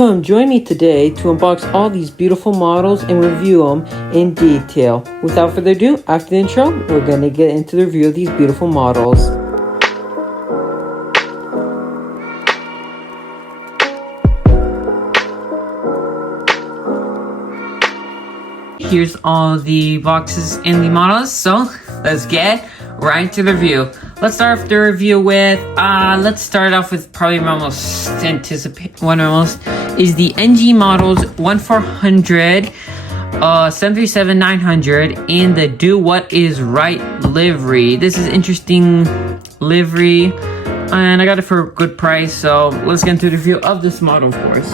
Come join me today to unbox all these beautiful models and review them in detail. Without further ado, after the intro, we're going to get into the review of these beautiful models. Here's all the boxes and the models, so let's get right to the review. Let's start off the review with, let's start off with probably my most anticipated one is the NG models 1400, 737-900 in the Do What Is Right livery. This is interesting livery, and I got it for a good price, so let's get into the review of this model, of course.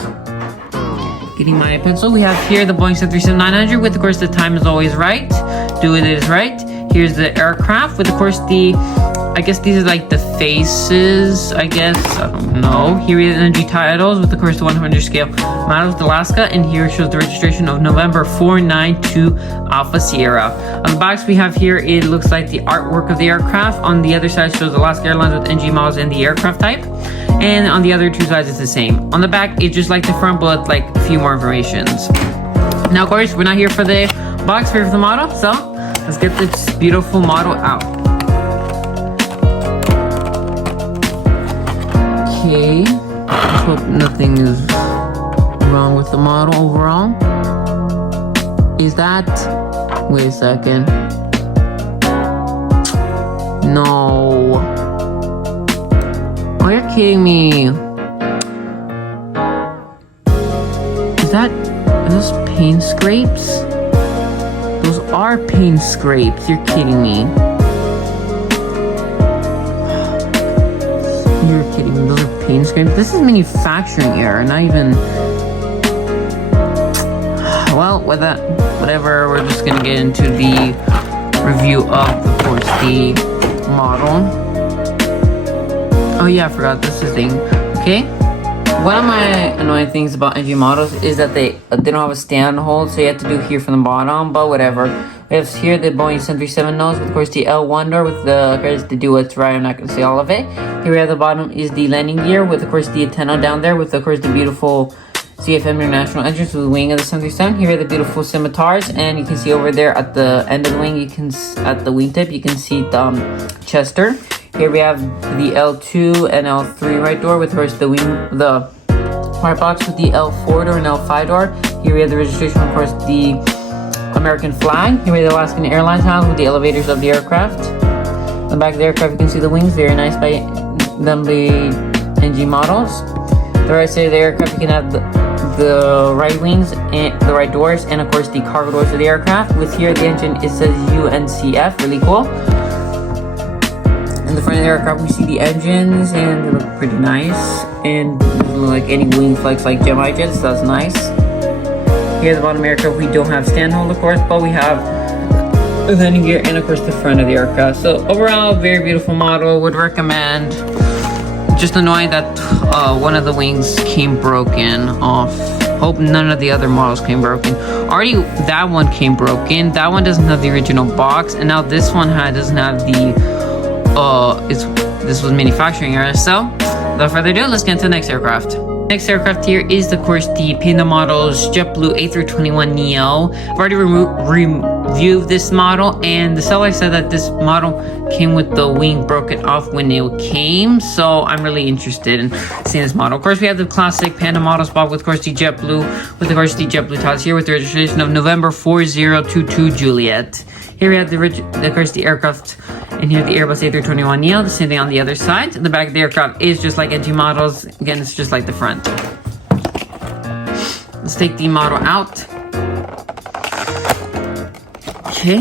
Getting my pencil, we have here the Boeing 737-900 with, of course, the time is always right. Do it is right. Here's the aircraft with, of course, I guess these are like the faces, I guess. I don't know. Here are the energy titles with, of course, the 100 scale models, Alaska. And here shows the registration of November 492 Alpha Sierra. On the box we have here, it looks like the artwork of the aircraft. On the other side shows Alaska Airlines with NG models and the aircraft type. And on the other two sides, it's the same. On the back, it's just like the front, but with like a few more informations. Now, of course, we're not here for the box, we're here for the model. So let's get this beautiful model out. Okay, let's hope nothing is wrong with the model overall. Is that... Wait a second. No. Oh, you're kidding me. Are those paint scrapes? Those are paint scrapes. You're kidding me. You're kidding me. Those are paint scrapes. This is manufacturing error, not even... Well, with that, whatever, we're just gonna get into the review of course, the model. Oh yeah, I forgot this is the thing. Okay. One of my annoying things about NG models is that they don't have a stand hold, so you have to do here from the bottom, but whatever. We have here the Boeing 737 nose with, of course, the L1 door with the guys to do what's right. I'm not going to say all of it. Here we have the bottom is the landing gear with, of course, the antenna down there with, of course, the beautiful CFM International entrance with the wing of the 737. Here are the beautiful scimitars, and you can see over there at the end of the wing, at the wingtip, you can see the Chester. Here we have the L2 and L3 right door with, of course, the white box with the L4 door and L5 door. Here we have the registration, of course, the American flag. Here we have the Alaskan Airlines house with the elevators of the aircraft. On the back of the aircraft, you can see the wings, very nice by the NG models. The right side of the aircraft, you can have the right wings and the right doors, and of course the cargo doors of the aircraft. With here the engine, it says UNCF, really cool. In the front of the aircraft, we see the engines, and they look pretty nice. And doesn't look like any wing flex like GeminiJets, so that's nice. Here at the bottom of the aircraft, we don't have stand hold, of course, but we have the landing gear and, of course, the front of the aircraft. So overall, very beautiful model. Would recommend. Just annoying that one of the wings came broken off. Hope none of the other models came broken. Already, that one came broken. That one doesn't have the original box, and now this one doesn't have the. This was manufacturing error. So, without further ado, let's get into the next aircraft. Next aircraft here is, of course, the Panda models JetBlue A321neo. I've already reviewed this model, and the seller said that this model came with the wing broken off when it came, so I'm really interested in seeing this model. Of course, we have the classic Panda models bought with, of course, the JetBlue, with, of course, the JetBlue titles here with the registration of November 4022 Juliet. Here we have of course, the aircraft, and here the Airbus A321neo, the same thing on the other side. The back of the aircraft is just like NG models. Again, it's just like the front. Let's take the model out. Okay.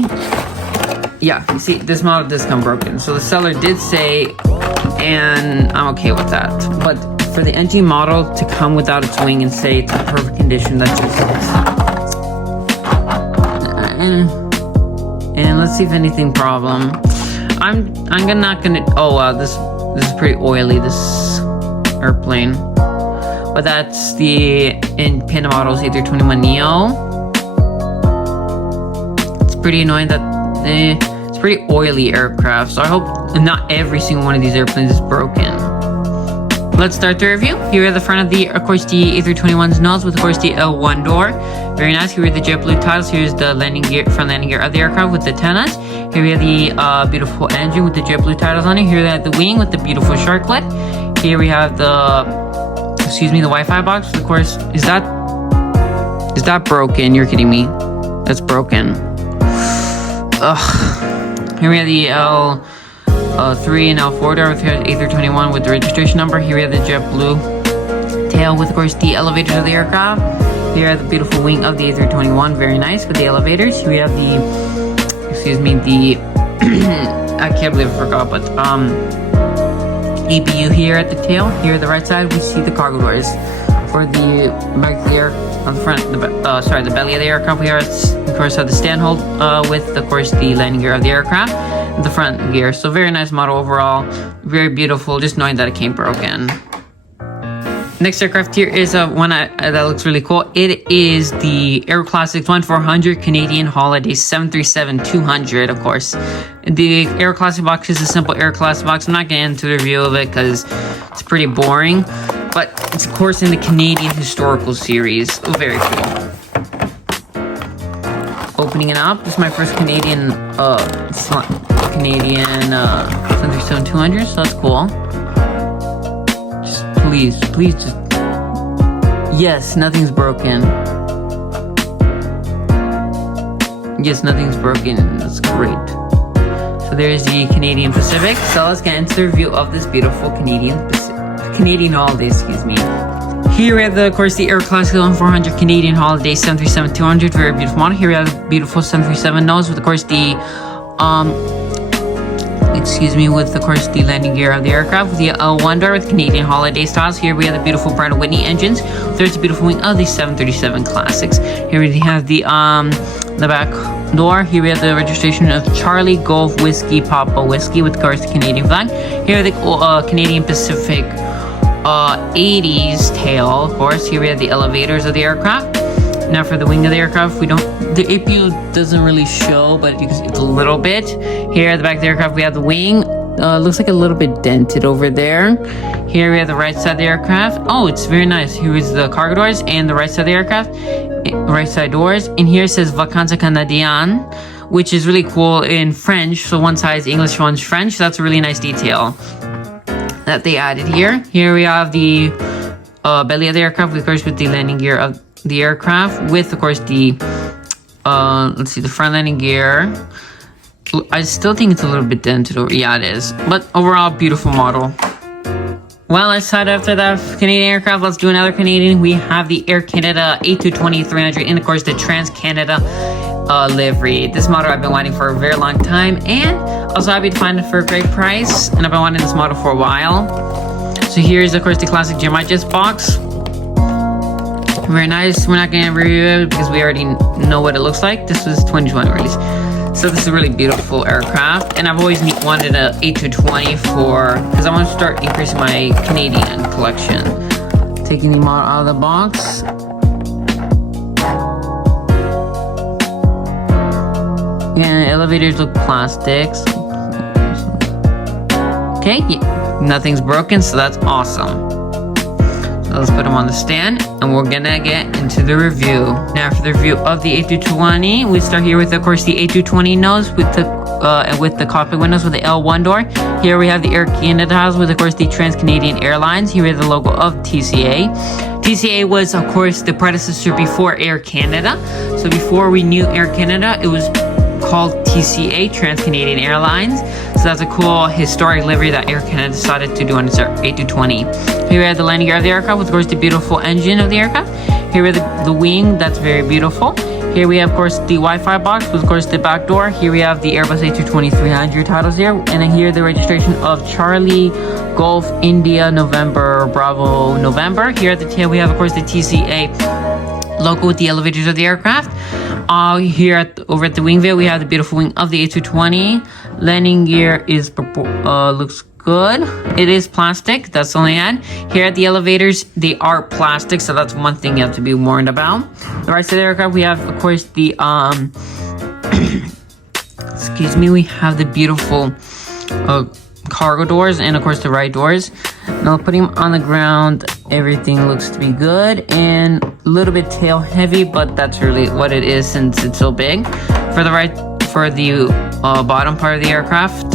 Yeah, you see, this model does come broken. So the seller did say, and I'm okay with that. But for the NG model to come without its wing and say it's in perfect condition, that's just... And let's see if anything problem. I'm not gonna. Oh wow, this is pretty oily. This airplane, but that's the in Panda models A321neo. It's pretty annoying that it's pretty oily aircraft. So I hope not every single one of these airplanes is broken. let's start the review. Here at the front of the, of course, the A321's nose with, of course, the L1 door. Very nice. Here are the JetBlue titles. Here's the landing gear, front landing gear of the aircraft with the antennas. Here we have the beautiful engine with the JetBlue titles on it. Here we have the wing with the beautiful sharklet. Here we have the, excuse me, the Wi-Fi box. Of course, is that broken? You're kidding me. That's broken. Ugh. Here we have the L3 and L4 door with the A321 with the registration number. Here we have the JetBlue tail with, of course, the elevators of the aircraft. Here are the beautiful wing of the A321. Very nice with the elevators. Here we have the, excuse me, the I can't believe I forgot, but APU here at the tail. Here at the right side, we see the cargo doors. For the back of the air, on the front, the belly of the aircraft, we are, of course, have the stand hold with, of course, the landing gear of the aircraft, the front gear. So very nice model overall, very beautiful. Just knowing that it came broken. Next aircraft here is one that looks really cool. It is the AeroClassic 1400 Canadian Holiday 737-200, of course. The AeroClassic box is a simple AeroClassic box. I'm not getting into the review of it because it's pretty boring. But it's, of course, in the Canadian Historical Series. Oh, very cool. Opening it up. This is my first Canadian 737-200, so that's cool. Just please, just... Yes, nothing's broken. Yes, nothing's broken. That's great. So there's the Canadian Pacific. So let's get into the review of this beautiful Canadian Holiday, excuse me. Here we have, of course, the AeroClassic 1400 Canadian Holiday 737-200, very beautiful model. Here we have the beautiful 737 nose with, of course, the, with, of course, the landing gear of the aircraft with the L1 door with Canadian Holiday styles. Here we have the beautiful Pratt & Whitney engines. There's the beautiful wing of the 737 Classics. Here we have the back door. Here we have the registration of Charlie Golf Whiskey Papa Whiskey with, of course, the Canadian flag. Here the Canadian Pacific 80s tail, of course. Here we have the elevators of the aircraft. Now for the wing of the aircraft, the APU doesn't really show, but you can see it's a little bit. Here at the back of the aircraft, we have the wing. Looks like a little bit dented over there. Here we have the right side of the aircraft. Oh, it's very nice. Here is the cargo doors and the right side of the aircraft. Right side doors. And here it says Vacances Canadiennes, which is really cool in French. So one side is English, one's French. That's a really nice detail that they added here. Here we have the belly of the aircraft, of course, with the landing gear of the aircraft, with, of course, the the front landing gear. I still think it's a little bit dented over. Yeah, it is. But overall, beautiful model. Well, aside after that Canadian aircraft, let's do another Canadian. We have the Air Canada A220-300 and, of course, the Trans-Canada livery. This model I've been wanting for a very long time, and also happy to find it for a great price, and I've been wanting this model for a while. So here's, of course, the classic GeminiJets box. Very nice. We're not going to review it because we already know what it looks like. This was 2020 release. So this is a really beautiful aircraft, and I've always wanted an A220 because I want to start increasing my Canadian collection. Taking the model out of the box. Yeah, elevators look plastics. Okay, yeah, nothing's broken, so that's awesome. So let's put them on the stand, and we're gonna get into the review. Now for the review of the A220, we start here with, of course, the A220 nose with the cockpit windows with the L1 door. Here we have the Air Canada house with, of course, the Trans-Canadian Airlines. Here we have the logo of TCA. TCA was, of course, the predecessor before Air Canada. So before we knew Air Canada, it was called TCA, Trans-Canadian Airlines. So that's a cool historic livery that Air Canada decided to do on its A220. Here we have the landing gear of the aircraft with, of course, the beautiful engine of the aircraft. Here we have the wing, that's very beautiful. Here we have, of course, the Wi-Fi box with, of course, the back door. Here we have the Airbus A220-300 titles here. And then here the registration of Charlie Golf India November Bravo November. Here at the tail we have, of course, the TCA logo with the elevators of the aircraft. Here over at the wing view, we have the beautiful wing of the A220. Landing gear is looks good. It is plastic. That's the only ad. Here at the elevators, they are plastic, so that's one thing you have to be warned about. The right side of the aircraft, we have, of course, the excuse me, we have the beautiful cargo doors and of course the right doors. Now putting them on the ground, everything looks to be good and a little bit tail heavy, but that's really what it is since it's so big. For the bottom part of the aircraft,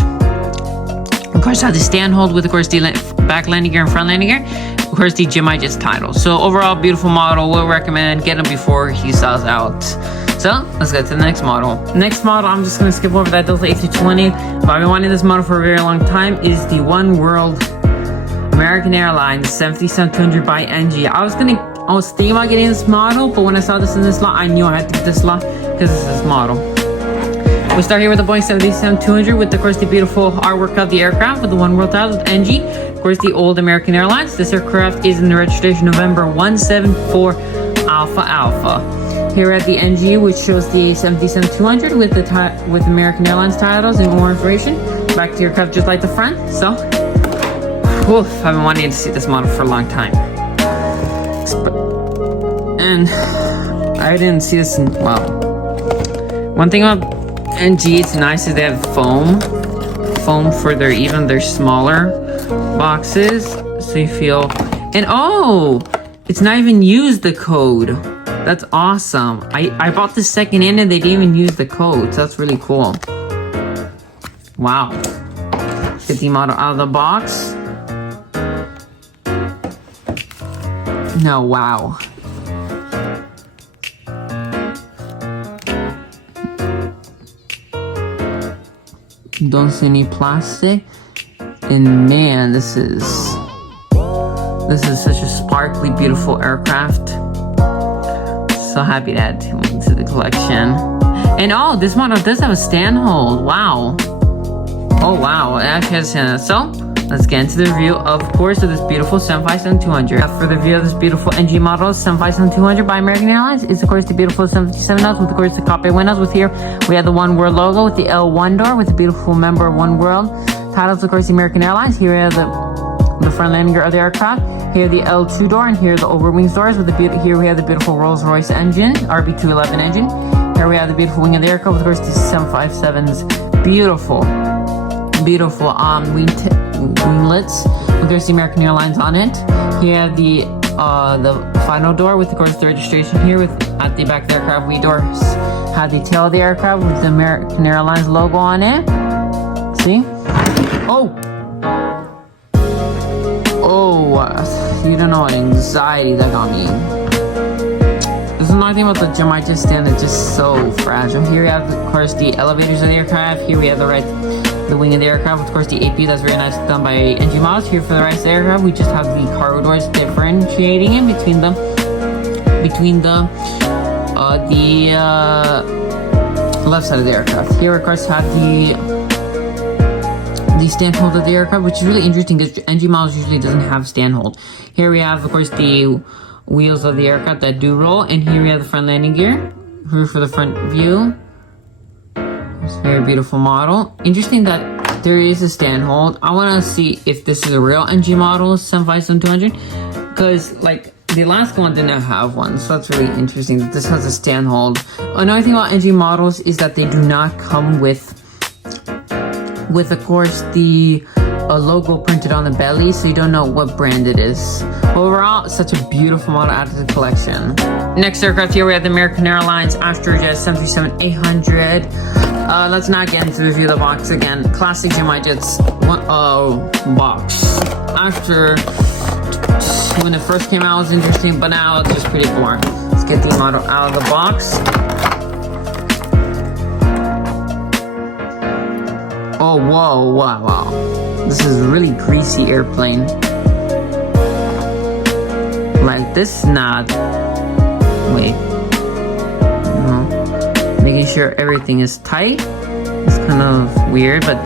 of course, I have the stand hold with, of course, the back landing gear and front landing gear. Of course, the GeminiJets title. So overall, beautiful model. We'll recommend get him before he sells out. So let's get to the next model. Next model, I'm just gonna skip over that Delta A320. But I've been wanting this model for a very long time. Is the One World American Airlines 737-200 by NG. I was thinking about getting this model, but when I saw this in this lot, I knew I had to get this lot because it's this model. We'll start here with the Boeing 737-200 with, of course, the beautiful artwork of the aircraft with the One World title with NG. Of course, the old American Airlines. This aircraft is in the registration November 174 Alpha Alpha. Here at the NG, which shows the 737-200 with American Airlines titles and more information. Back to the aircraft just like the front. So, I've been wanting to see this model for a long time. And I didn't see this in, wow. One thing about NG, it's nice is they have foam for their smaller boxes, so you feel, and oh, it's not even used the code. That's awesome. I bought this second hand and they didn't even use the code, so that's really cool. Wow. Get the model out of the box. No, wow. Don't see any plastic, and man, this is such a sparkly, beautiful aircraft. So happy to add him to the collection. And oh, this model does have a stand hold. Wow. Oh wow, it actually has a stand hold. So let's get into the review, of course, of this beautiful 757-200. For the review of this beautiful NG model, 757-200 by American Airlines, is of course the beautiful 757 notes with, of course, the cockpit windows. With here, we have the One World logo with the L1 door with the beautiful member of One World. Titles, of course, the American Airlines. Here we have the front landing gear of the aircraft. Here the L2 door, and here the overwings doors. With here we have the beautiful Rolls-Royce engine, RB211 engine. Here we have the beautiful wing of the aircraft with, of course, the 757's beautiful winglets with there's the American Airlines on it. Here the final door with, of course, the registration here with at the back of the aircraft. We doors have the tail of the aircraft with the American Airlines logo on it. See? Oh, you don't know what anxiety that got me. There's another thing about the GeminiJets stand that's just so fragile. Here we have, of course, the elevators of the aircraft. Here we have the wing of the aircraft. Of course, the AP, that's very nice, done by NG models. Here for the rest of the aircraft, we just have the cargo doors differentiating in between the left side of the aircraft. Here, of course, have the stand hold of the aircraft, which is really interesting because NG models usually doesn't have stand hold. Here we have, of course, the wheels of the aircraft that do roll, and here we have the front landing gear. Here for the front view. It's a very beautiful model. Interesting that there is a stand hold. I want to see if this is a real NG model, 757-200, because like the last one didn't have one, so that's really interesting that this has a stand hold. Another thing about NG models is that they do not come with of course the logo printed on the belly, so you don't know what brand it is. Overall, such a beautiful model added to the collection. Next aircraft, here we have the American Airlines AstroJet 737-800. Let's not get into the review of the box again. Classic GeminiJets box. After when it first came out, it was interesting, but now it's just pretty boring. Let's get the model out of the box. Oh, whoa, wow. This is a really greasy airplane. Like, this is not... Wait. No. Making sure everything is tight. It's kind of weird, but...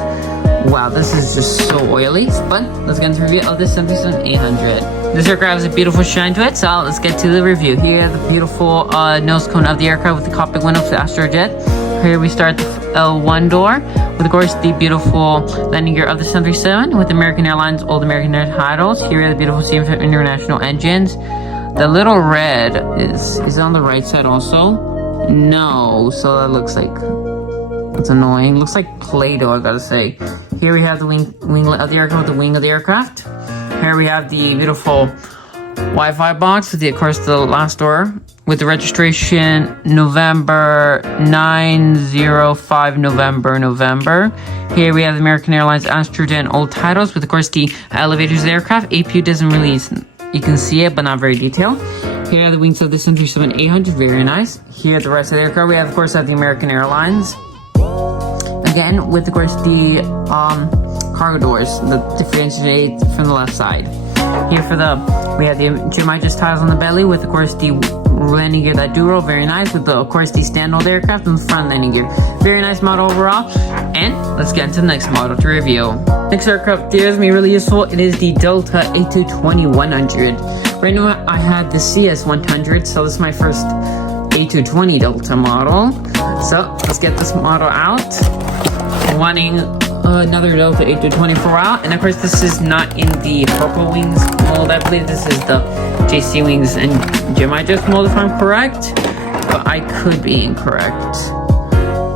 Wow, this is just so oily. But let's get into the review of this 737-800. This aircraft has a beautiful shine to it, so let's get to the review. Here, the beautiful nose cone of the aircraft with the cockpit windows to AstroJet. Here we start the L1 door with, of course, the beautiful landing gear of the 737 with American Airlines old American Air titles. Here are the beautiful CFM International engines. The little red is on the right side also. No, so that looks like it's annoying. Looks like Play-Doh, I gotta say. Here we have the winglet of the aircraft, the wing of the aircraft. Here we have the beautiful Wi-Fi box with, of course, the last door with the registration November 905 November. Here we have the American Airlines Astrogen old titles with, of course, the elevators of the aircraft. APU doesn't really, you can see it, but not very detailed. Here are the wings of the 737-800, very nice. Here the rest of the aircraft, we have, of course, the American Airlines. Again, with, of course, the cargo doors that differentiate from the left side. Here we have the GeminiJets titles on the belly with, of course, the landing gear that do roll, very nice, with the, of course, the standoff aircraft and the front landing gear. Very nice model overall. And let's get into the next model to review. Next aircraft here is really useful. It is the Delta A220-100. Right now I had the CS-100, so this is my first A220 Delta model. So let's get this model out. Wanting another Delta A224 out, and of course this is not in the purple wings mold. I believe this is the JC wings and GeminiJets mold, if I'm correct, but I could be incorrect.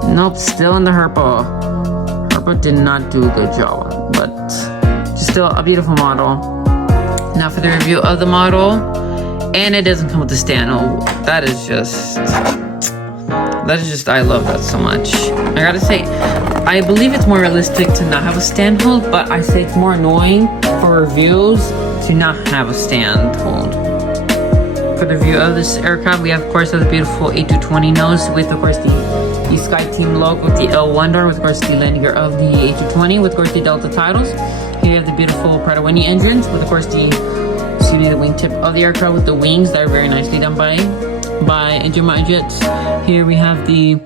Nope, still in the Herpa. Herpa did not do a good job, but just still a beautiful model. Now for the review of the model, and it doesn't come with the stand. Oh, that is just, I love that so much. I gotta say, I believe it's more realistic to not have a stand hold, but I say it's more annoying for reviews to not have a stand hold. For the review of this aircraft, we have, of course, the beautiful A220 nose with, of course, the SkyTeam logo with the L1 door, with, of course, the landing gear of the A220, with, of course, the Delta titles. Here you have the beautiful Pratt & Whitney engines with, of course, the wingtip of the aircraft with the wings that are very nicely done by GeminiJets. Here we have the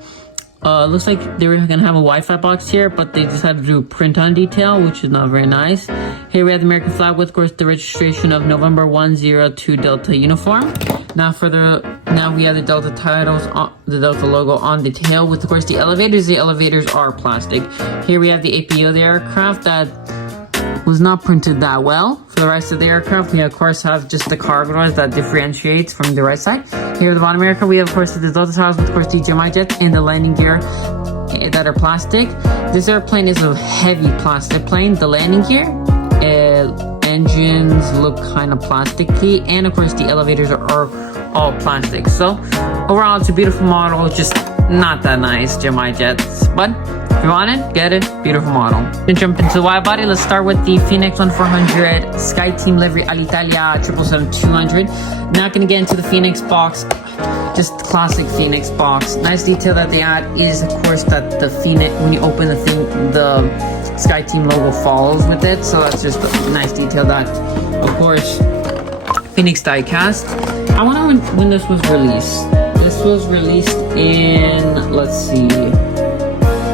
looks like they were gonna have a Wi-Fi box here, but they decided to do a print-on detail, which is not very nice. Here we have the American flag with, of course, the registration of November 102 Delta uniform. Now we have the Delta titles, the Delta logo on the tail with, of course, the elevators. The elevators are plastic. Here we have the APU of the aircraft that was not printed that well. For the rest of the aircraft, we of course have just the cargo doors that differentiates from the right side. Here at the bottom aircraft, we have, of course, the Delta titles with, of course, the GeminiJets and the landing gear that are plastic. This airplane is a heavy plastic plane. The landing gear, engines look kind of plasticky, and of course the elevators are all plastic. So overall, it's a beautiful model, just not that nice GeminiJets, but if you want it, get it. Beautiful model. Then jump into the wide body. Let's start with the Phoenix 1400 SkyTeam livery Alitalia 777-200. Not gonna get into the Phoenix box. Just classic Phoenix box. Nice detail that they add is, of course, that the Phoenix, when you open the SkyTeam logo follows with it. So that's just a nice detail that, of course, Phoenix diecast. I wonder when this was released. This was released in, let's see.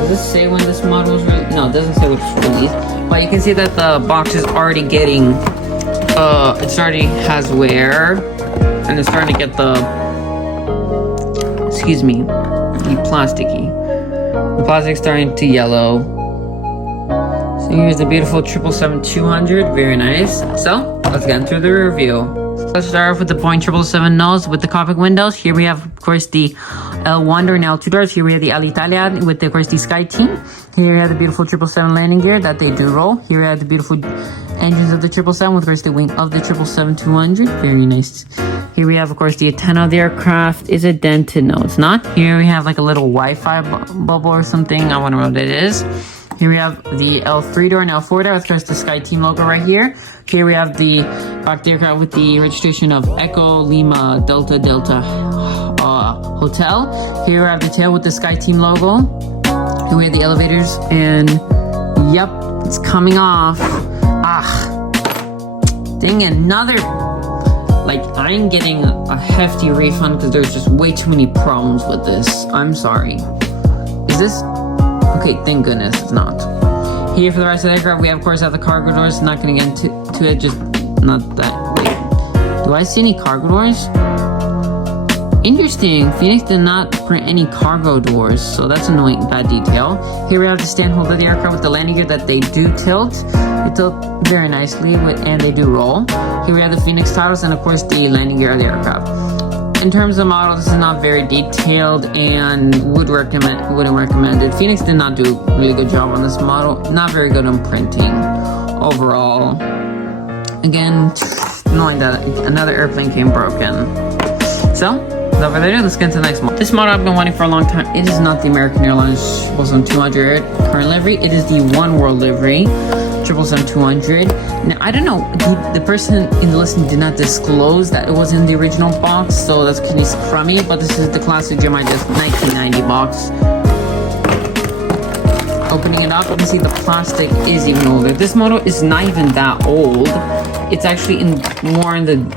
Does it say when this model was released? No, it doesn't say which was released. But you can see that the box is already getting, it already has wear. And it's starting to get the, excuse me, the plasticky. The plastic's starting to yellow. So here's the beautiful 777-200, very nice. So, let's get into the review. Let's start off with the Boeing 777 nose with the cockpit windows. Here we have, of course, the L1 door and L2 doors. Here we have the Alitalia with, of course, the SkyTeam. Here we have the beautiful 777 landing gear that they do roll. Here we have the beautiful engines of the 777 with, of course, the wing of the 777-200. Very nice. Here we have, of course, the antenna of the aircraft. Is it dented? No, it's not. Here we have like a little Wi-Fi bubble or something. I wonder what it is. Here we have the L3 door and L4 door with, of course, the SkyTeam logo right here. Here we have the back aircraft with the registration of Echo Lima Delta Hotel. Here we have the tail with the SkyTeam logo. Here we have the elevators, and yep, it's coming off. Dang, another. Like, I'm getting a hefty refund because there's just way too many problems with this. I'm sorry. Is this? Okay, thank goodness it's not. Here for the rest of the aircraft, we of course have the cargo doors. Not gonna get into it, just not that. Wait, do I see any cargo doors? Interesting, Phoenix did not print any cargo doors, so that's annoying, bad detail. Here we have the stand hold of the aircraft with the landing gear that they do tilt. They tilt very nicely, and they do roll. Here we have the Phoenix titles and of course the landing gear of the aircraft. in terms of model, this is not very detailed and wouldn't recommend it. Phoenix did not do a really good job on this model. Not very good on printing overall. Again, knowing that another airplane came broken. So, without further ado, let's get into the next model. This model I've been wanting for a long time. It is not the American Airlines 777-200 current livery. It is the One World livery, 777-200. Now, I don't know, the person in the listing did not disclose that it was in the original box, so that's kind of crummy, but this is the classic GeminiJets 1990 box. Opening it up, you can see the plastic is even older. This model is not even that old. It's actually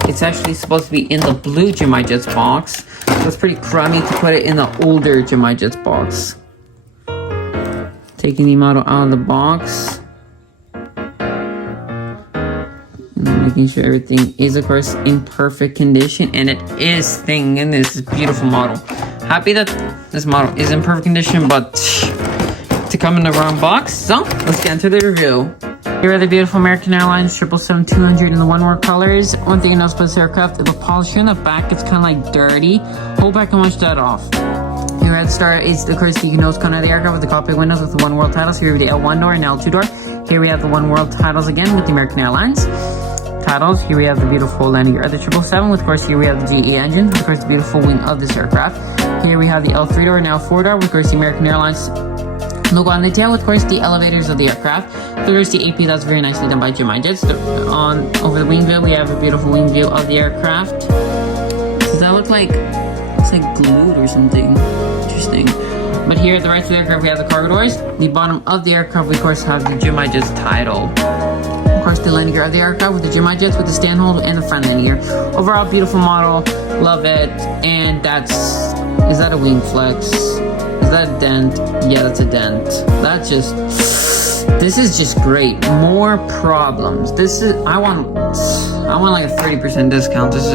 it's actually supposed to be in the blue GeminiJets box. So it's pretty crummy to put it in the older GeminiJets box. Taking the model out of the box. And making sure everything is, of course, in perfect condition. And it is thing in this beautiful model. Happy that this model is in perfect condition, but to come in the wrong box. So let's get into the review. Here are the beautiful American Airlines 777-200 in the One World colors. One thing you notice about this aircraft, the polisher in the back, it's kind of like dirty. Hold back and wash that off. Here at the start is the course you can notice coming out of the aircraft with the cockpit windows with the One World titles. Here we have the L1 door and L2 door. Here we have the One World titles again with the American Airlines titles. Here we have the beautiful landing gear of the 777 with, of course, here we have the GE engine with, of course, the beautiful wing of this aircraft. Here we have the L3 door and L4 door with, of course, the American Airlines logo on the tail with, of course, the elevators of the aircraft. There's the AP that's very nicely done by GeminiJets. Over the wing view, we have a beautiful wing view of the aircraft. Does that look like it's like glued or something? Interesting. But here at the right side of the aircraft, we have the cargo doors. The bottom of the aircraft, we of course have the GeminiJets title. Of course, the landing gear of the aircraft with the GeminiJets with the stand hold and the front landing gear. Overall, beautiful model. Love it. And is that a wing flex? Is that a dent? Yeah, that's a dent. This is just great. More problems. I want like a 30% discount. This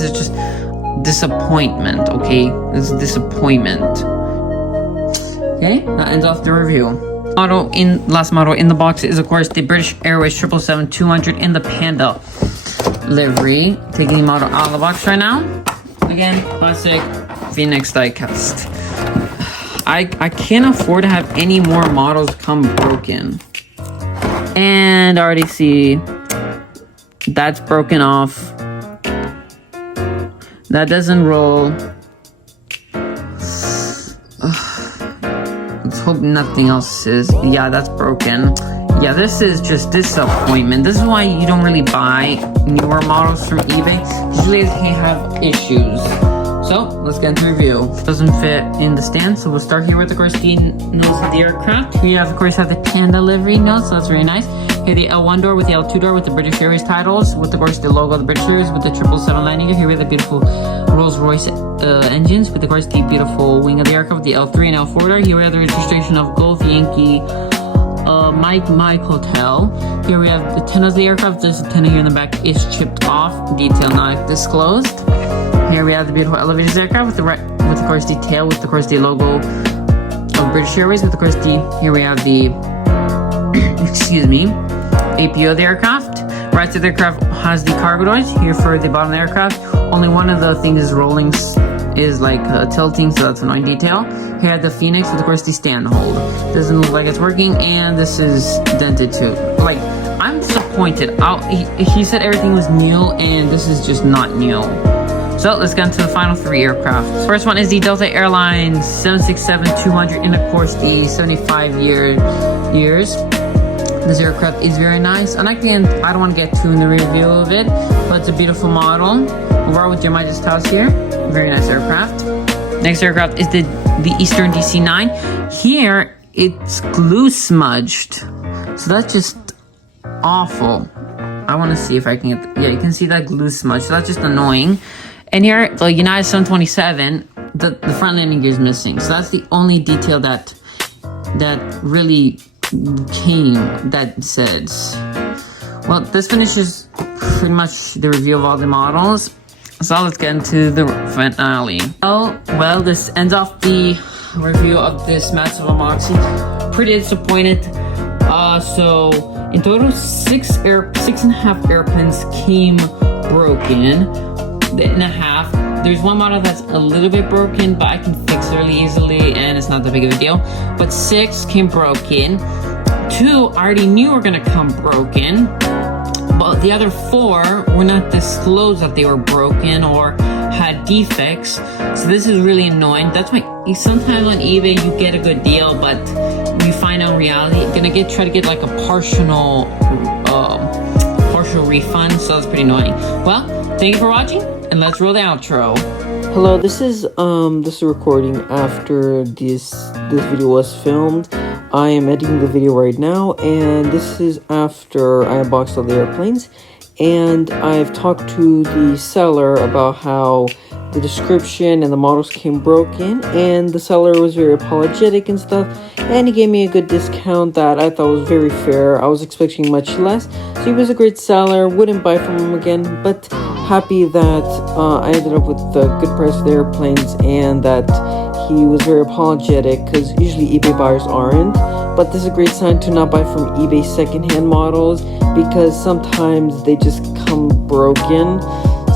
is just disappointment, okay? This is disappointment. Okay, that ends off the review. Last model in the box is, of course, the British Airways 777-200 in the Panda livery. Taking the model out of the box right now. Again, classic Phoenix diecast. I can't afford to have any more models come broken. And I already see that's broken off. That doesn't roll. Let's hope nothing else is. Yeah, that's broken. Yeah, this is just disappointment. This is why you don't really buy newer models from eBay. Usually they have issues. So, let's get into review. Doesn't fit in the stand, so we'll start here with, of course, the nose of the aircraft. We have, of course, the Panda livery nose, so that's very nice. Here the L1 door with the L2 door with the British Airways titles, with, of course, the logo of the British Airways with the 777 landing gear. Here we have the beautiful Rolls-Royce engines with, of course, the beautiful wing of the aircraft with the L3 and L4 door. Here we have the registration of Golf Yankee Mike Hotel. Here we have the antennas of the aircraft. This antenna here in the back is chipped off. Detail not disclosed. Here we have the beautiful elevators aircraft with of course the tail with, of course, the logo of British Airways with, of course, here we have the excuse me, APO of the aircraft. Right side of the aircraft has the cargo doors. Here for the bottom of the aircraft, only one of the things is rolling, is like tilting, so that's an annoying detail. Here at the Phoenix with, of course, the stand hold. Doesn't look like it's working, and this is dented too. Like, I'm disappointed. He said everything was new, and this is just not new. So let's get into the final three aircraft. First one is the Delta Airlines 767-200 and, of course, the 75 years. This aircraft is very nice. And again, I don't want to get too in the review of it, but it's a beautiful model. Overall with GeminiJets house here. Very nice aircraft. Next aircraft is the Eastern DC-9. Here, it's glue smudged. So that's just awful. I want to see if I can get... Yeah, you can see that glue smudge. So that's just annoying. And here, the United 727, the front landing gear is missing. So that's the only detail that really came that says. Well, this finishes pretty much the review of all the models. So let's get into the finale. Oh, well, this ends off the review of this massive unboxing. Pretty disappointed. So in total, 6.5 airplanes came broken. And a half. there's one model that's a little bit broken, but I can fix it really easily and it's not that big of a deal. But 6 came broken. 2 I already knew were gonna come broken, but the other 4 were not disclosed that they were broken or had defects. So this is really annoying. That's why sometimes on eBay you get a good deal, but you find out in reality you're gonna try to get like a partial refund. So that's pretty annoying. Well, thank you for watching, and let's roll the outro. Hello, this is a recording after this video was filmed. I am editing the video right now, and this is after I unboxed all the airplanes, and I've talked to the seller about how the description and the models came broken, and the seller was very apologetic and stuff, and he gave me a good discount that I thought was very fair. I was expecting much less, so he was a great seller. Wouldn't buy from him again, but happy that I ended up with the good price of the airplanes, and that he was very apologetic, because usually eBay buyers aren't. But this is a great sign to not buy from eBay secondhand models, because sometimes they just come broken.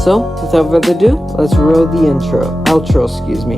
So without further ado, let's roll the outro, excuse me.